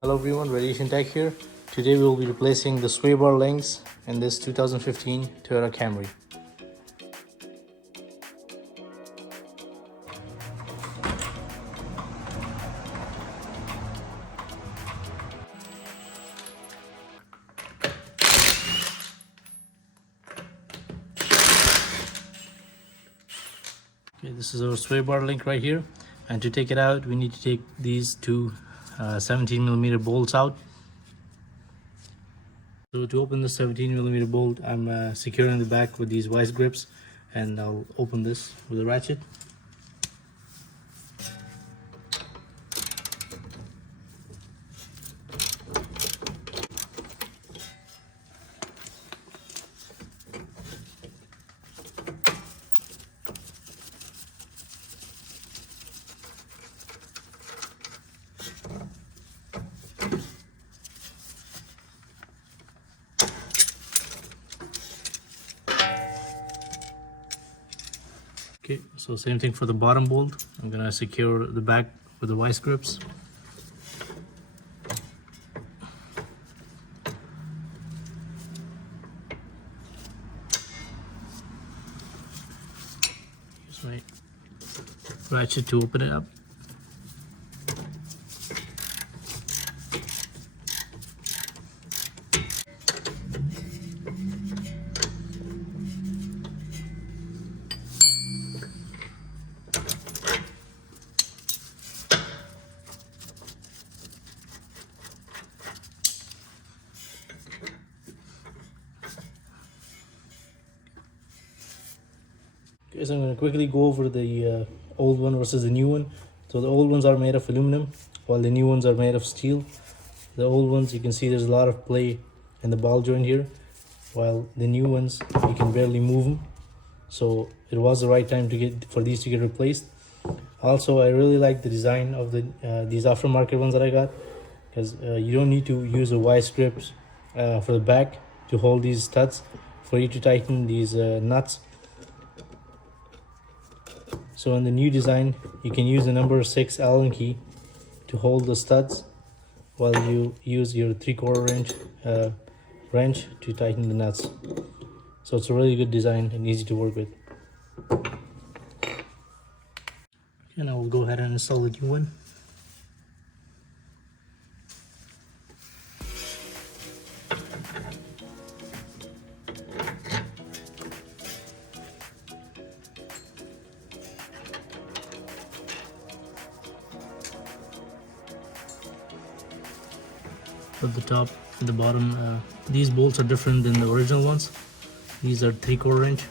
Hello everyone, Radiation Tech here. Today we will be replacing the sway bar links in this 2015 Toyota Camry. Okay, this is our sway bar link right here, and to take it out we need to take these two 17mm bolts out. So to open the 17mm bolt, I'm securing the back with these vice grips, and I'll open this with a ratchet. Okay, so same thing for the bottom bolt. I'm gonna secure the back with the vice grips. Use my ratchet to open it up. Okay, so I'm going to quickly go over the old one versus the new one. So the old ones are made of aluminum, while the new ones are made of steel. The old ones, you can see there's a lot of play in the ball joint here, while the new ones, you can barely move them. So it was the right time for these to get replaced. Also, I really like the design of these aftermarket ones that I got, because you don't need to use a vice grip for the back to hold these studs for you to tighten these nuts. So in the new design, you can use the number 6 Allen key to hold the studs, while you use your 3/4 inch wrench to tighten the nuts. So it's a really good design and easy to work with. And I will go ahead and install the new one. At the top and the bottom, these bolts are different than the original ones. These are 3/4 inch,